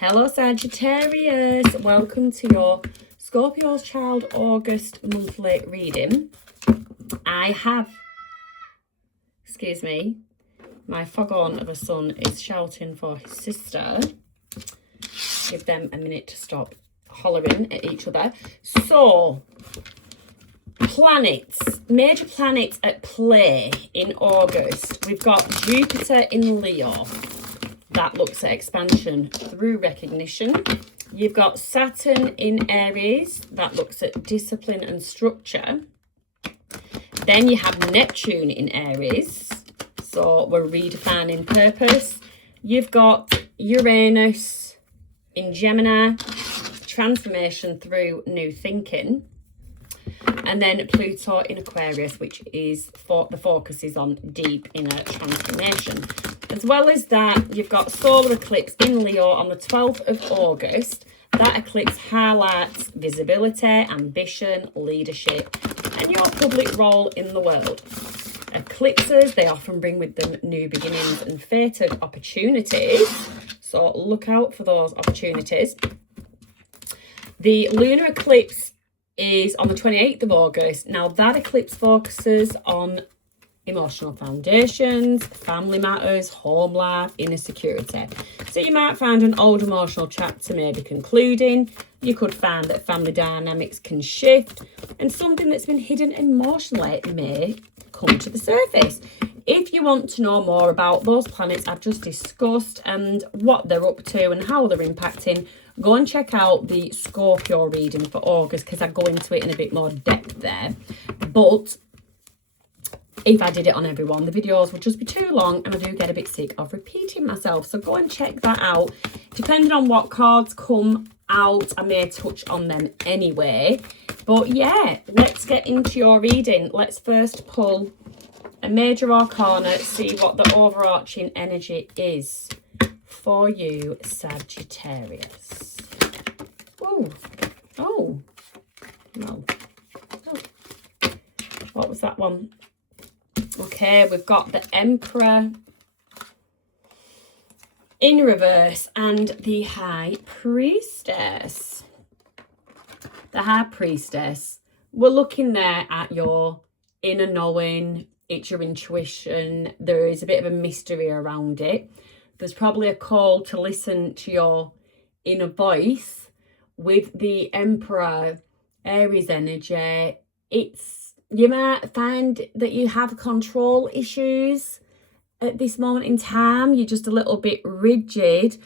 Hello Sagittarius, welcome to your Scorpio's Child August monthly reading. I have, excuse me, my foghorn of a son is shouting for his sister. Give them a minute to stop hollering at each other. So, planets, major planets at play in August. We've got Jupiter in Leo. That looks at expansion through recognition. You've got Saturn in Aries. That looks at discipline and structure. Then you have Neptune in Aries. So we're redefining purpose. You've got Uranus in Gemini. Transformation through new thinking. And then Pluto in Aquarius, which is the focus is on deep inner transformation. As well as that, you've got solar eclipse in Leo on the 12th of August. That eclipse highlights visibility, ambition, leadership, and your public role in the world. Eclipses, they often bring with them new beginnings and fated opportunities. So look out for those opportunities. The lunar eclipse is on the 28th of August. Now that eclipse focuses on emotional foundations, family matters, home life, inner security. So you might find an old emotional chapter maybe concluding. You could find that family dynamics can shift and something that's been hidden emotionally may come to the surface. If you want to know more about those planets I've just discussed and what they're up to and how they're impacting, go and check out the Scorpio reading for August because I go into it in a bit more depth there. But if I did it on everyone, the videos would just be too long and I do get a bit sick of repeating myself. So go and check that out. Depending on what cards come out, I may touch on them anyway. But yeah, let's get into your reading. Let's first pull a major arcana, see what the overarching energy is for you, Sagittarius. Oh, no. Oh. What was that one? Okay, we've got the Emperor in reverse and the High Priestess. The High Priestess, we're looking there at your inner knowing, it's your intuition. There is a bit of a mystery around it. There's probably a call to listen to your inner voice. With the Emperor Aries energy, you might find that you have control issues at this moment in time. You're just a little bit rigid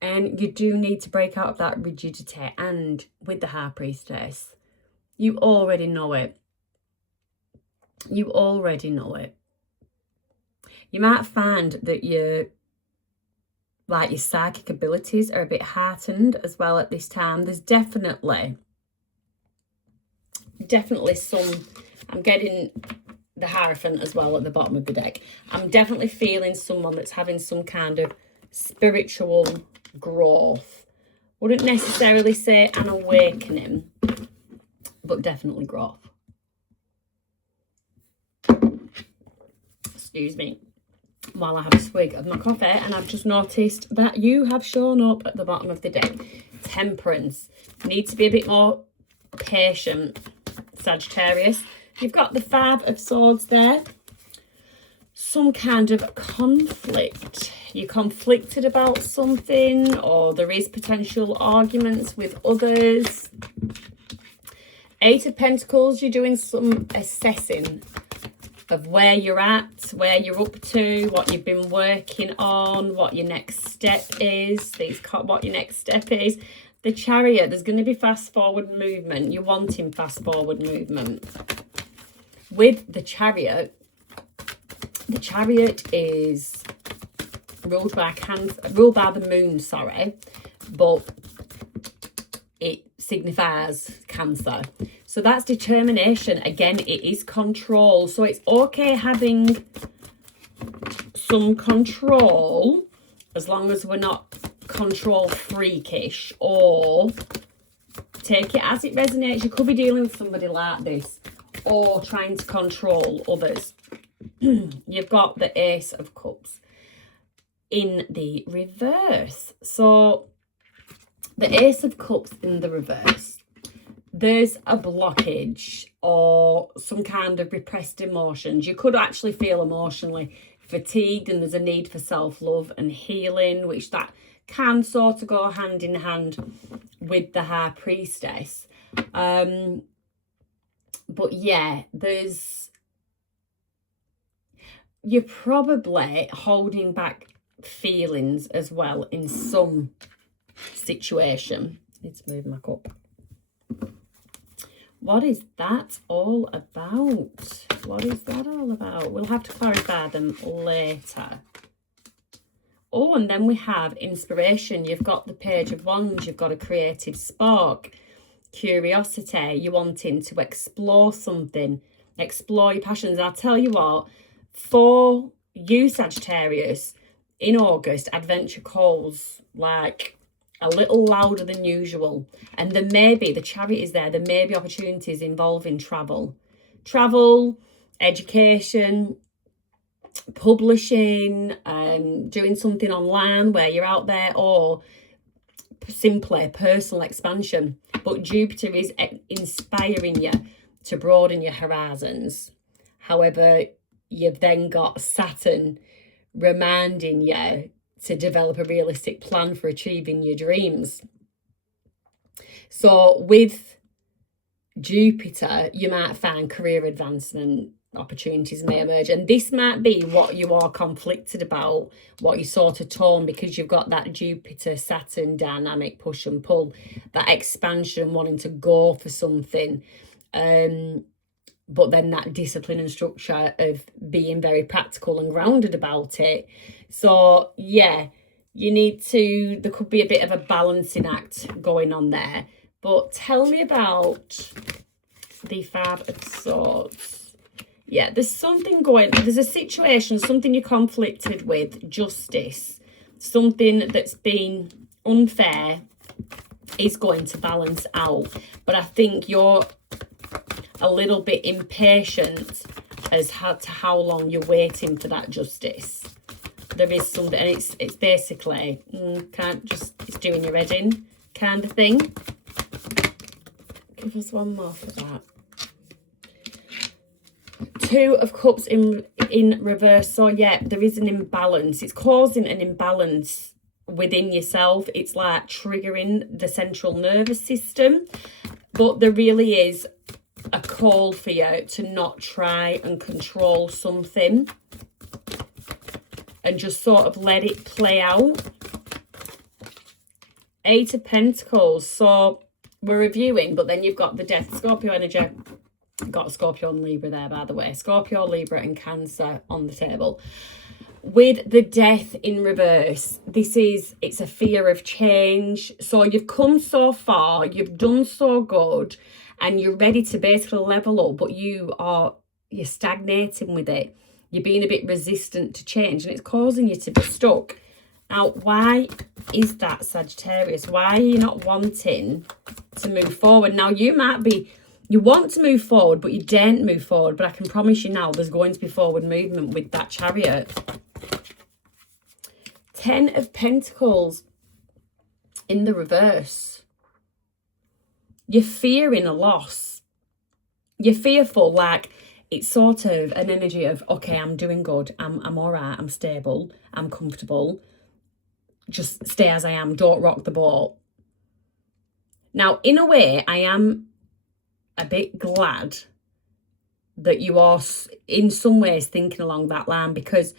and you do need to break out of that rigidity. And with the High Priestess, you already know it. You already know it. You might find that your psychic abilities are a bit heightened as well at this time. There's definitely some, I'm getting the Hierophant as well at the bottom of the deck. I'm definitely feeling someone that's having some kind of spiritual growth. Wouldn't necessarily say an awakening, but definitely growth. Excuse me while I have a swig of my coffee, and I've just noticed that you have shown up at the bottom of the deck. Temperance. Need to be a bit more patient, Sagittarius. You've got the Five of Swords there. Some kind of conflict. You're conflicted about something, or there is potential arguments with others. Eight of Pentacles, you're doing some assessing of where you're at, where you're up to, what you've been working on, what your next step is. What your next step is. The Chariot, there's going to be fast forward movement. You're wanting fast forward movement. With the Chariot is ruled by the moon, but it signifies Cancer. So that's determination. Again, it is control. So it's okay having some control as long as we're not control freakish, or take it as it resonates. You could be dealing with somebody like this or trying to control others. You've got the Ace of Cups in the reverse. So The Ace of Cups in the reverse. There's a blockage or some kind of repressed emotions. You could actually feel emotionally fatigued, and there's a need for self-love and healing, which that can sort of go hand in hand with the High Priestess. But yeah, you're probably holding back feelings as well in some situation. Need to move my cup. What is that all about? What is that all about? We'll have to clarify them later. Oh, and then we have inspiration. You've got the Page of Wands. You've got a creative spark, curiosity. You're wanting to explore something, explore your passions. I'll tell you what, for you, Sagittarius, in August, adventure calls like a little louder than usual. And there may be, the Chariot is there, there may be opportunities involving travel, education, publishing, doing something online where you're out there, or simply personal expansion. But Jupiter is inspiring you to broaden your horizons. However, you've then got Saturn reminding you to develop a realistic plan for achieving your dreams. So with Jupiter, you might find career advancement opportunities may emerge, and this might be what you are conflicted about, what you're sort of torn, because you've got that Jupiter Saturn dynamic, push and pull, that expansion, wanting to go for something, but then that discipline and structure of being very practical and grounded about it. So yeah, there could be a bit of a balancing act going on there. But tell me about the Five of Swords. Yeah, there's a situation, something you're conflicted with, justice, something that's been unfair is going to balance out. But I think you're a little bit impatient as to how long you're waiting for that justice. There is something, and it's basically it's doing your head in kind of thing. Give us one more for that. Two of Cups in reverse. So yeah, there is an imbalance. It's causing an imbalance within yourself. It's like triggering the central nervous system. But there really is a call for you to not try and control something and just sort of let it play out. Eight of Pentacles. So we're reviewing, but then you've got the Death, Scorpio energy. Got Scorpio and Libra there, by the way. Scorpio, Libra and Cancer on the table. With the Death in reverse, it's a fear of change. So you've come so far, you've done so good, and you're ready to basically level up, but you're stagnating with it. You're being a bit resistant to change, and it's causing you to be stuck. Now, why is that, Sagittarius? Why are you not wanting to move forward? Now, you want to move forward, but you daren't move forward. But I can promise you now, there's going to be forward movement with that Chariot. Ten of Pentacles in the reverse. You're fearing a loss. You're fearful, like it's sort of an energy of, okay, I'm doing good. I'm all right. I'm stable. I'm comfortable. Just stay as I am. Don't rock the boat. Now, in a way, I am a bit glad that you are in some ways thinking along that line, because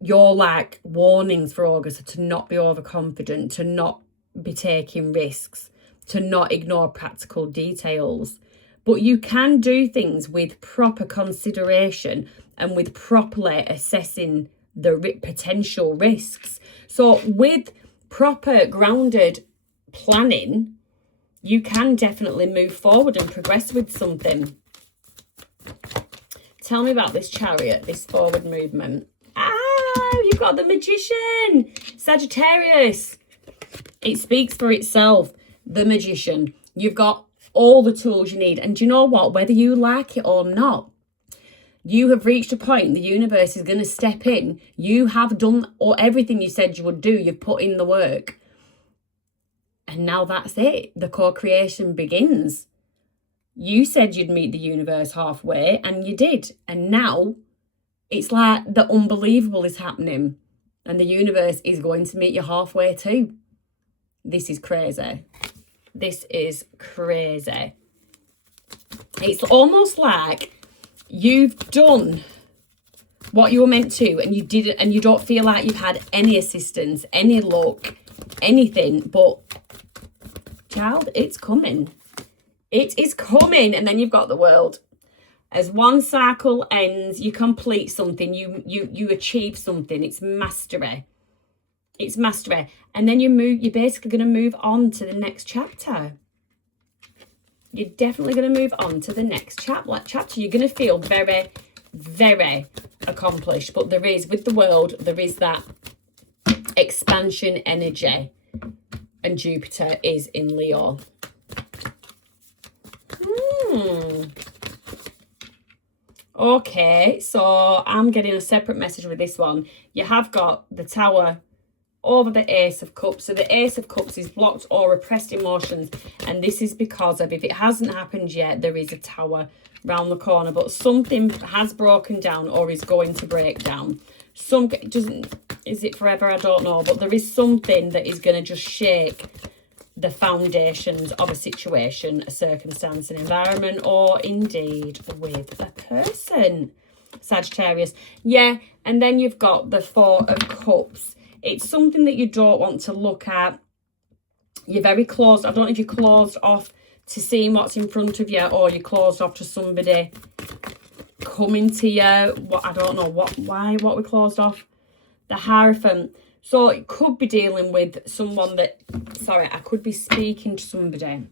your like warnings for August are to not be overconfident, to not be taking risks, to not ignore practical details. But you can do things with proper consideration and with properly assessing the potential risks. So with proper grounded planning, you can definitely move forward and progress with something. Tell me about this Chariot, this forward movement. You've got the Magician, Sagittarius. It speaks for itself, the Magician. You've got all the tools you need. And do you know what? Whether you like it or not, you have reached a point, the universe is going to step in. You have done everything you said you would do. You've put in the work. And now that's it. The co-creation begins. You said you'd meet the universe halfway, and you did. And now it's like the unbelievable is happening, and the universe is going to meet you halfway too. This is crazy. This is crazy. It's almost like you've done what you were meant to, and you didn't, and you don't feel like you've had any assistance, any luck, anything. But child, it's coming. It is coming. And then you've got the World. As one cycle ends, you complete something, you achieve something. It's mastery. It's mastery. And then you're basically going to move on to the next chapter. You're definitely going to move on to the next chapter. You're going to feel very, very accomplished. But there is, with the World, there is that expansion energy. And Jupiter is in Leo. Okay, so I'm getting a separate message with this one. You have got the Tower over the Ace of Cups. So the Ace of Cups is blocked or repressed emotions. And this is because of, if it hasn't happened yet, there is a Tower round the corner. But something has broken down or is going to break down. Is it forever? I don't know. But there is something that is going to just shake the foundations of a situation, a circumstance, an environment, or indeed with a person. Sagittarius. Yeah, and then you've got the Four of Cups. It's something that you don't want to look at. You're very closed. I don't know if you're closed off to seeing what's in front of you, or you're closed off to somebody coming to you. I don't know what we're closed off. The Hierophant. So it could be dealing with someone that, I could be speaking to somebody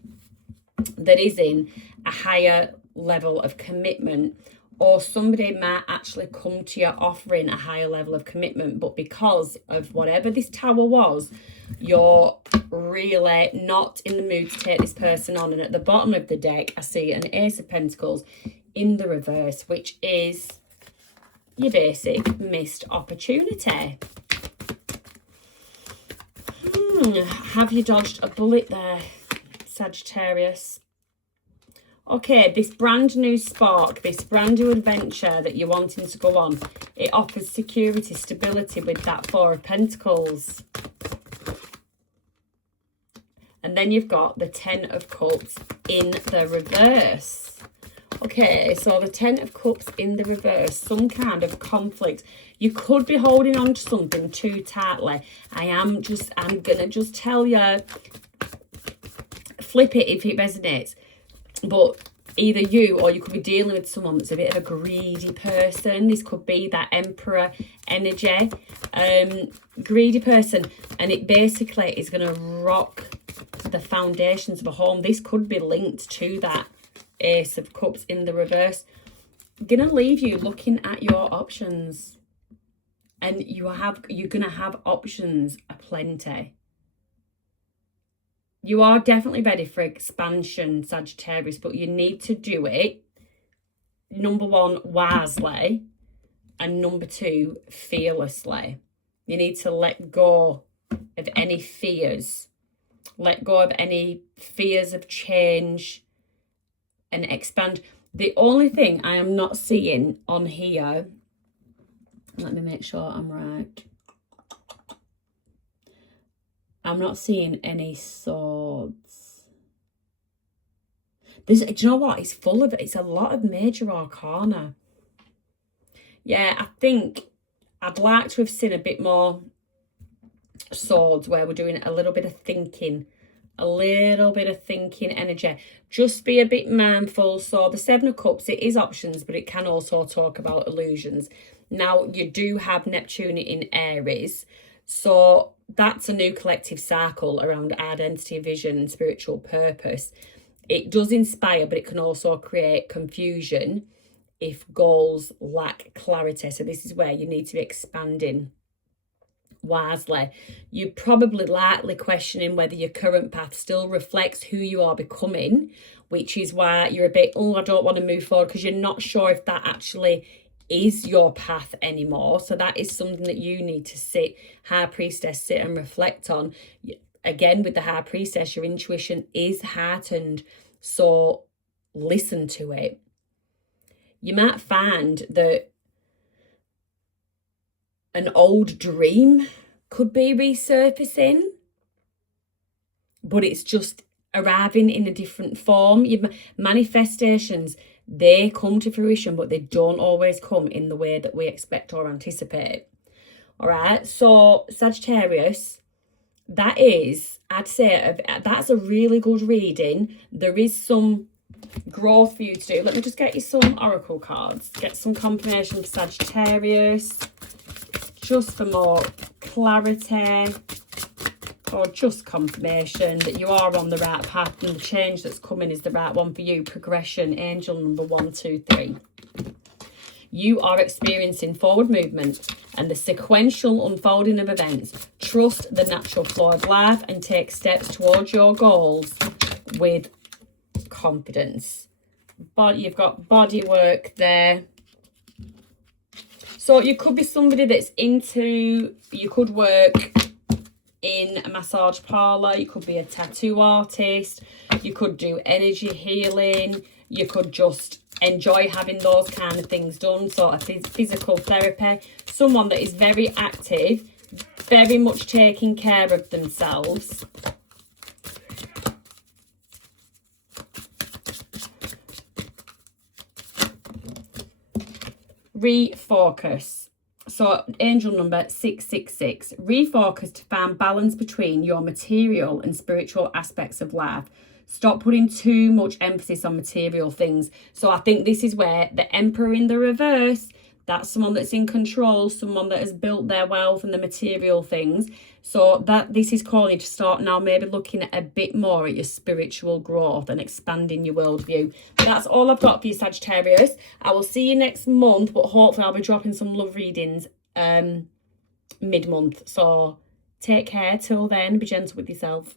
that is in a higher level of commitment, or somebody might actually come to you offering a higher level of commitment, but because of whatever this Tower was, you're really not in the mood to take this person on. And at the bottom of the deck, I see an Ace of Pentacles in the reverse, which is your basic missed opportunity. Have you dodged a bullet there, Sagittarius? Okay, this brand new spark, this brand new adventure that you're wanting to go on, it offers security, stability with that Four of Pentacles. And then you've got the Ten of Cups in the reverse. Okay, so the Ten of Cups in the reverse, some kind of conflict. You could be holding on to something too tightly. I'm going to just tell you, flip it if it resonates. But either you, or you could be dealing with someone that's a bit of a greedy person. This could be that Emperor energy. Greedy person. And it basically is going to rock the foundations of a home. This could be linked to that Ace of Cups in the reverse. Gonna leave you looking at your options, and you're gonna have options aplenty. You are definitely ready for expansion, Sagittarius, but you need to do it, number one, wisely, and number two, fearlessly. You need to let go of any fears, let go of any fears of change, and expand. The only thing I am not seeing on here, let me make sure I'm right. I'm not seeing any swords. Do you know what? It's a lot of major arcana. Yeah, I think I'd like to have seen a bit more swords where we're doing a little bit of thinking. A little bit of thinking energy. Just be a bit mindful. So the Seven of Cups, it is options, but it can also talk about illusions. Now, you do have Neptune in Aries. So that's a new collective cycle around identity, vision, and spiritual purpose. It does inspire, but it can also create confusion if goals lack clarity. So this is where you need to be expanding wisely. You're probably likely questioning whether your current path still reflects who you are becoming, which is why you're a bit, I don't want to move forward, because you're not sure if that actually is your path anymore. So that is something that you need to sit, High Priestess, sit and reflect on. again, with the High Priestess, your intuition is heightened. So listen to it. You might find that an old dream could be resurfacing, but it's just arriving in a different form. Your manifestations, they come to fruition, but they don't always come in the way that we expect or anticipate. All right, so Sagittarius, that is, I'd say, that's a really good reading. There is some growth for you to do. Let me just get you some oracle cards. Get some confirmation for Sagittarius, just for more clarity, or just confirmation that you are on the right path and the change that's coming is the right one for you. Progression, angel number 123. You are experiencing forward movement and the sequential unfolding of events. Trust the natural flow of life and take steps towards your goals with confidence. But you've got body work there. So you could be somebody that's into, you could work in a massage parlour, you could be a tattoo artist, you could do energy healing, you could just enjoy having those kind of things done, sort of physical therapy. Someone that is very active, very much taking care of themselves. Refocus. So angel number 666. Refocus to find balance between your material and spiritual aspects of life. Stop putting too much emphasis on material things. So I think this is where the Emperor in the reverse, that's someone that's in control, someone that has built their wealth and the material things. So that this is calling you to start now maybe looking at a bit more at your spiritual growth and expanding your worldview. But that's all I've got for you, Sagittarius. I will see you next month, but hopefully I'll be dropping some love readings mid-month. So take care till then. Be gentle with yourself.